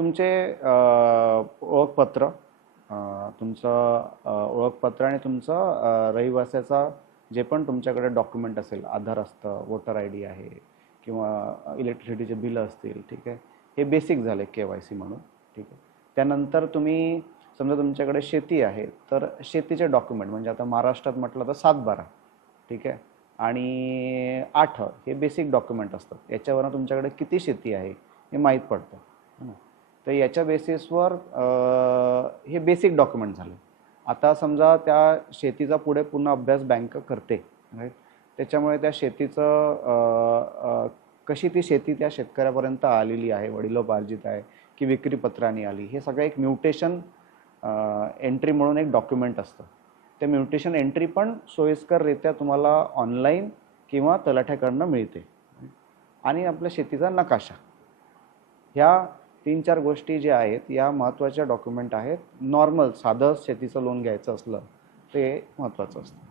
तुमचे ओळखपत्र तुमचं ओळखपत्र आणि तुमचं रहिवासाचा जे पण तुमच्याकडे डॉक्युमेंट असेल आधार असतं वोटर आय डी आहे किंवा इलेक्ट्रिसिटीचे बिलं असतील ठीक आहे हे बेसिक झाले के वाय सी म्हणून ठीक आहे त्यानंतर तुम्ही समजा तुमच्याकडे शेती आहे तर शेतीचे डॉक्युमेंट म्हणजे आता महाराष्ट्रात म्हटलं तर सात बारा ठीक आहे आणि आठ हे बेसिक डॉक्युमेंट असतात याच्यावरनं तुमच्याकडे किती शेती आहे हे माहीत पडतं है ना? तर याच्या बेसिसवर हे बेसिक डॉक्युमेंट झाले. आता समजा त्या शेतीचा पुढे पुन्हा अभ्यास बँक करते राईट त्याच्यामुळे त्या शेतीचं कशी ती शेती त्या शेतकऱ्यापर्यंत आलेली आहे वडिलोपार्जित आहे की विक्रीपत्राने आली हे सगळं एक म्युटेशन एंट्री म्हणून एक डॉक्युमेंट असतं. ते म्युटेशन एंट्री पण सोयीस्कररित्या तुम्हाला ऑनलाईन किंवा तलाठ्याकडनं मिळते. आणि आपल्या शेतीचा नकाशा. ह्या तीन चार गोष्टी ज्या आहेत या महत्त्वाच्या डॉक्युमेंट आहेत. नॉर्मल साधं शेतीचं लोन घ्यायचं असलं ते महत्त्वाचं असतं.